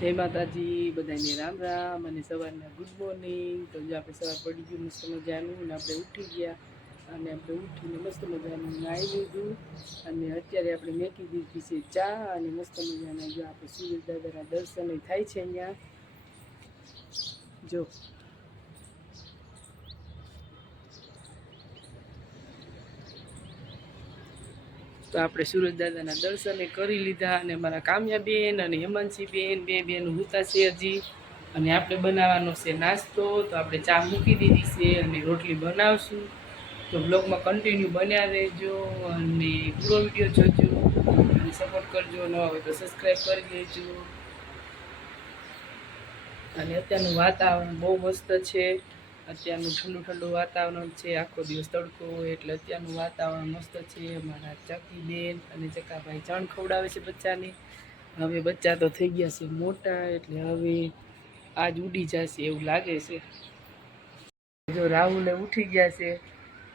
જય માતાજી બધાને રામ રામ અને સવારના ગુડ મોર્નિંગ. તો જો આપણે સવાર પડી ગયું મસ્ત મજાનું અને આપણે ઉઠી ગયા અને આપણે ઉઠીને મસ્ત મજાનું નાહી લીધું અને અત્યારે આપણે મેકી દીધી છે ચા અને મસ્ત મજાના જો આપણે સૂર્ય દાદાના દર્શન થાય છે અહીંયા જો. તો આપણે સુરજ દાદાના દર્શને કરી લીધા અને મારા કામ્યાબેન અને હેમાંશીબેન બે બેન હુતા છે હજી અને આપણે બનાવવાનો છે નાસ્તો. તો આપણે ચા મૂકી દીધી છે અને રોટલી બનાવશું. તો બ્લોગમાં કન્ટિન્યુ બન્યા રહેજો અને પૂરો વિડીયો જોજો અને સપોર્ટ કરજો. ન હોય તો સબસ્ક્રાઈબ કરી દેજો. અને અત્યારનું વાતાવરણ બહુ મસ્ત છે. અત્યારનું ઠંડુ ઠંડુ વાતાવરણ છે. આખો દિવસ તડકો હોય એટલે અત્યારનું વાતાવરણ મસ્ત છે. અમારા ચકી બેન અને ચકાભાઈ ચણ ખવડાવે છે બચ્ચાને. હવે બચ્ચા તો થઈ ગયા છે મોટા એટલે હવે આજ ઉડી જશે એવું લાગે છે. જો રાહુલે ઉઠી ગયા છે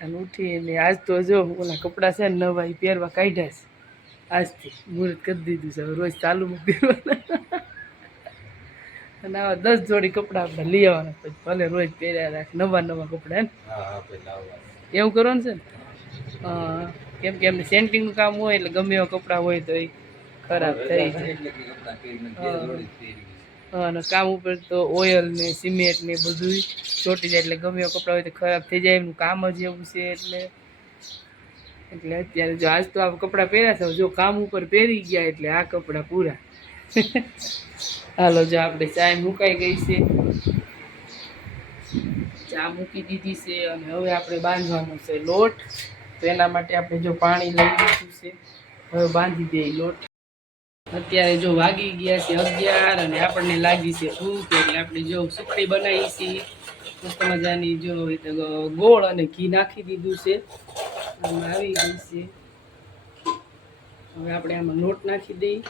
અને ઉઠીને આજ તો જો ઓલા કપડાં છે ને નવા પહેરવા કાઢ્યા છે. આજથી મુહૂર્ત કરી દીધું છે. હવે રોજ ચાલુ પહેરવાના અને આવા 10 જોડી કપડાં આપણે લઈ આવવાના પછી ભલે રોજ પહેર્યા રાખે નવા નવા કપડાં હે એવું કરવાનું છે ને. કેમ કે એમને સેન્ટિંગનું કામ હોય એટલે ગમે એવા કપડાં હોય તો એ ખરાબ થઈ જાય. અને કામ ઉપર તો ઓઇલ ને સિમેન્ટ ને બધું ચોટી જાય એટલે ગમે એવા કપડાં હોય તો ખરાબ થઈ જાય. એમનું કામ જ એવું છે એટલે અત્યારે જો આજ તો આ કપડાં પહેર્યા છે જો કામ ઉપર પહેરી ગયા એટલે આ કપડાં પૂરા. હાલો જો આપણે ચા મુકાઈ ગઈ છે. ચા મૂકી દીધી છે અને હવે આપણે બાંધવાનો છે લોટ. તો એના માટે આપણે જો પાણી લઈ લીધું છે. હવે બાંધી દઈએ લોટ. અત્યારે જો વાગી ગયા છે 11 અને આપણને લાગી છે ભૂખ એટલે આપણે જો સુખડી બનાવી છીએ મસ્ત મજાની. જો ગોળ અને ઘી નાખી દીધું છે આમાં આવી ગઈ છે. હવે આપણે આમાં લોટ નાખી દઈએ.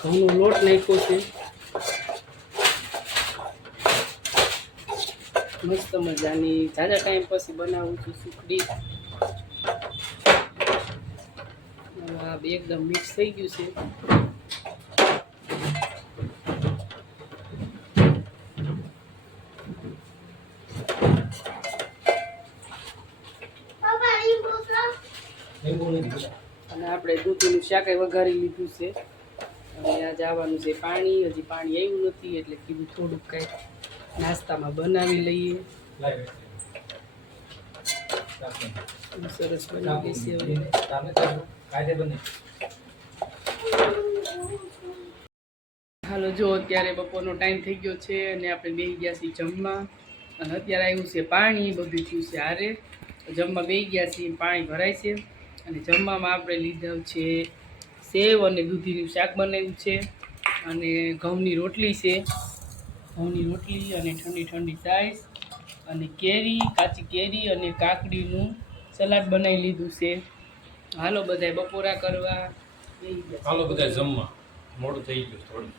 ઘઉંનો લોટ નાખ્યો છે મસ્ત મજાની. ઝાઝા ટાઈમ પછી બનાવું છું સુખડી. એકદમ મિક્સ થઈ ગયું છે. અને આપણે દૂધીનું શાક વઘારી લીધું છે. હવે આ જવાનું છે પાણી. હજી પાણી આવ્યું નથી એટલે કીધું થોડુંક કંઈક નાસ્તામાં બનાવી લઈએ. સરસ બની ગઈ છે હવે. હાલો જો અત્યારે બપોરનો ટાઈમ થઈ ગયો છે અને આપણે બેસી ગયા છીએ જમવા. અને અત્યારે આવ્યું છે પાણી બધું થયું છે હારે. જમવા બેસી ગયા છીએ પાણી ભરાય છે અને જમવામાં આપણે લીધું છે સેવ અને દૂધીનું શાક બનાવ્યું છે અને ઘઉંની રોટલી છે. ઘઉંની રોટલી અને ઠંડી ઠંડી છાશ અને કેરી કાચી કેરી અને કાકડીનું સલાડ બનાવી લીધું છે. હાલો બધાય બપોરા કરવા. હાલો બધા જમવા. મોડું થઈ ગયું થોડું.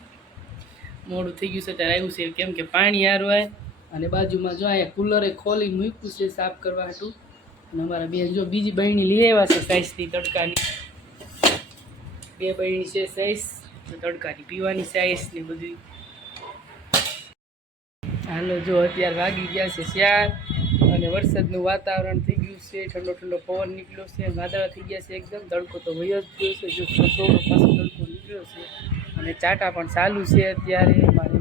મોડું થઈ ગયું છે ત્યારે આવ્યું છે કેમ કે પાણી હારું હોય અને બાજુમાં જો અહીંયા કુલરે ખોલી મૂક્યું છે સાફ કરવા હાટું. અને અમારા બેન જો બીજી બહેણી લઈ આવ્યા છે સાઈઝની તડકાની. 2 બહેણી છે સાઈઝ તડકાની પીવાની સાઈઝ ને બધી. હાલો જો અત્યારે વાગી ગયા છે 4 અને વરસાદનું વાતાવરણ થઈ ગયું છે. ઠંડો ઠંડો પવન નીકળ્યો છે. વાદળા થઈ ગયા છે એકદમ. તડકો તો વયો જ ગયો છે. જો થોડો પાછો તડકો નીકળ્યો છે અને ચાટા પણ ચાલુ છે અત્યારે. એમાં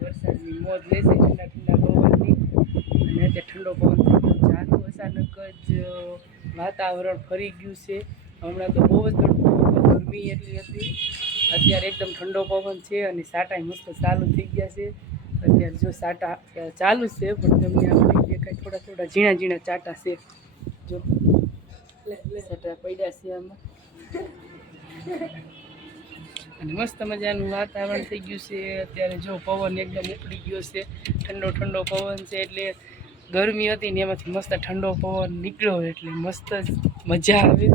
વરસાદની મોજ લેશે ઠંડા ઠંડા પવનની. અને અત્યારે ઠંડો પવન થઈ ગયો છે. આ તો અચાનક જ વાતાવરણ ફરી ગયું છે. હમણાં તો બહુ જ તડકો ગરમી એટલી હતી. અત્યારે એકદમ ઠંડો પવન છે અને સાટા મસ્ત ચાલુ થઈ ગયા છે. અત્યારે જો સાટા ચાલુ છે પણ તમને આપણે દેખાય થોડા થોડા ઝીણા ઝીણા ચાટા છે. જો સાટા પડ્યા છે આમાં અને મસ્ત મજાનું વાતાવરણ થઈ ગયું છે. અત્યારે જો પવન એકદમ ઉપડી ગયો છે. ઠંડો ઠંડો પવન છે એટલે ગરમી હતી ને એમાંથી મસ્ત ઠંડો પવન નીકળ્યો એટલે મસ્ત જ મજા આવે.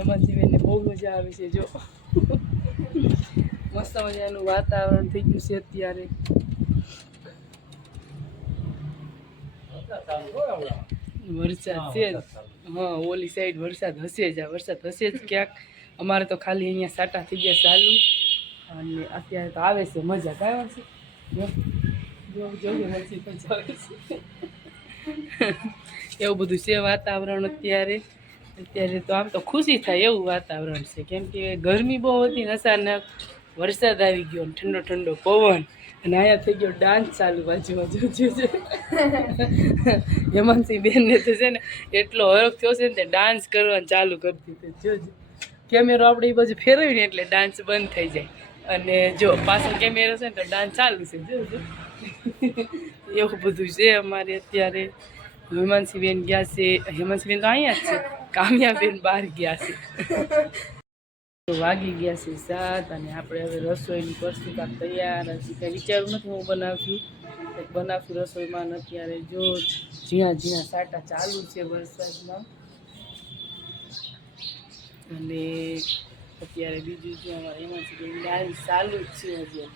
એમાં જીવીને બહુ મજા આવે છે. જો મસ્ત મજાનું વાતાવરણ થઈ ગયું છે અત્યારે. વરસાદ છે હા ઓલી સાઈડ વરસાદ હશે જ, આ વરસાદ હશે જ ક્યાંક. અમારે તો ખાલી અહીંયા સાટા થઈ ગયા ચાલુ, અને અત્યારે તો આવે છે મજા. કાંઈ છે એવું બધું છે વાતાવરણ અત્યારે. અત્યારે તો આમ તો ખુશી થાય એવું વાતાવરણ છે, કેમ કે ગરમી બહુ હતી ને અચાનક વરસાદ આવી ગયો ને ઠંડો ઠંડો પવન, અને અહીંયા થઈ ગયો ડાન્સ ચાલુ બાજુમાં. જોજો હેમાંશી બેનને તો છે ને એટલો હરખ થયો છે ને તે ડાન્સ કરવાનું ચાલુ કરી દીધું. જોજો કેમેરો આપણે એ બાજુ ફેરવીને એટલે ડાન્સ બંધ થઈ જાય, અને જો પાછળ કેમેરો છે ને તો ડાન્સ ચાલુ છે. જોજો એવું બધું છે અમારે અત્યારે. હેમાંશીબેન ગયા છે, હેમાંશીબેન તો અહીંયા જ છે, કામ્યાબેન બહાર ગયા છે. વાગી ગયા છે 7, અને આપણે હવે રસોઈની કરશું કાંક તૈયાર. હજી કંઈ વિચારું નથી હું બનાવશું, કંઈક બનાવશું રસોઈમાં. અત્યારે જો ઝીણા ઝીણા સાટા ચાલુ છે વરસાદમાં, અને અત્યારે બીજું છે અમારે હેમાંશીબેન ડાન્સ ચાલુ જ છે. હજી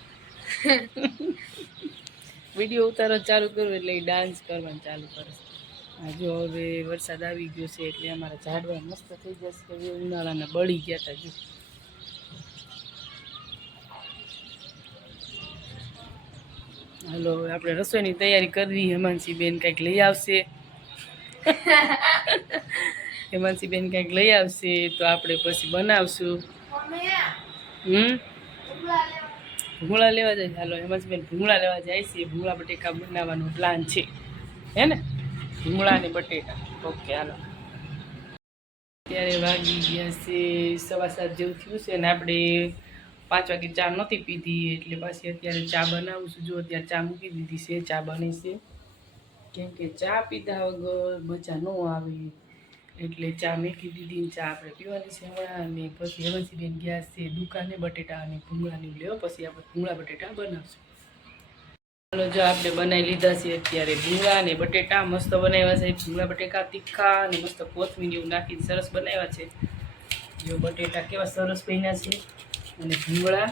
વિડીયો ઉતારો ચાલુ કરું એટલે એ ડાન્સ કરવાનું ચાલુ કરે. આ જો હવે વરસાદ આવી ગયો છે એટલે અમારા ઝાડવા મસ્ત થઈ જશે. હવે ઉનાળાના બળી ગયા હતા. જો હાલો હવે આપણે રસોઈની તૈયારી કરવી. હેમાંશીબેન કંઈક લઈ આવશે. હેમાંશીબેન કંઈક લઈ આવશે તો આપણે પછી બનાવશું. ભૂંગળા લેવા જાય. હાલો હેમાંશીબેન ભૂંગળા લેવા જાય છે. ભૂંગળા બટેકા બનાવવાનો પ્લાન છે, હે ને? ભૂંગળા ને બટેકા. ઓકે હાલો. અત્યારે વાગી ગયા છે 7:15 જેવું થયું છે, ને આપણે 5 વાગે ચા નહોતી પીધી એટલે પાછી અત્યારે ચા બનાવું છું. જો અત્યારે ચા મૂકી દીધી છે, ચા બની છે, કેમ કે ચા પીધા વગર મજા ન આવે એટલે ચા મૂકી દીધી. ચા આપણે પીવાની છે હમણાં. અને પછી હેમાંશીબેન ગયા છે દુકાને બટેટા અને ભૂંગળાની લેવો, પછી આપણે ભૂંગળા બટેટા બનાવશું. ચાલો જો આપણે બનાવી લીધા છે અત્યારે ભૂંગળા અને બટેટા. મસ્ત બનાવ્યા છે ભૂંગળા બટેકા, તીખા અને મસ્ત કોથમીર એવું નાખીને સરસ બનાવ્યા છે. જો બટેટા કેવા સરસ બન્યા છે, અને ભૂંગળા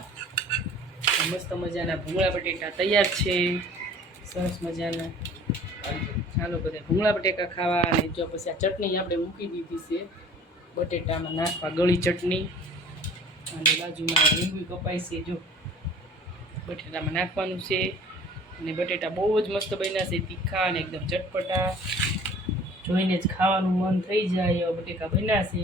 મસ્ત મજાના ભૂંગળા બટેટા તૈયાર છે, સરસ મજાના. ચાલો બધા ભૂંગળા બટેકા ખાવા. અને જો પછી આ ચટણી આપણે મૂકી દીધી છે બટેટામાં નાખવા, ગળી ચટણી, અને બાજુમાં લીંબુ કપાય છે. જો બટેટામાં નાખવાનું છે, અને બટેટા બહુ જ મસ્ત બન્યા છે, તીખા અને એકદમ ચટપટા. જોઈને જ ખાવાનું મન થઈ જાય એવા બટેકા બન્યા છે.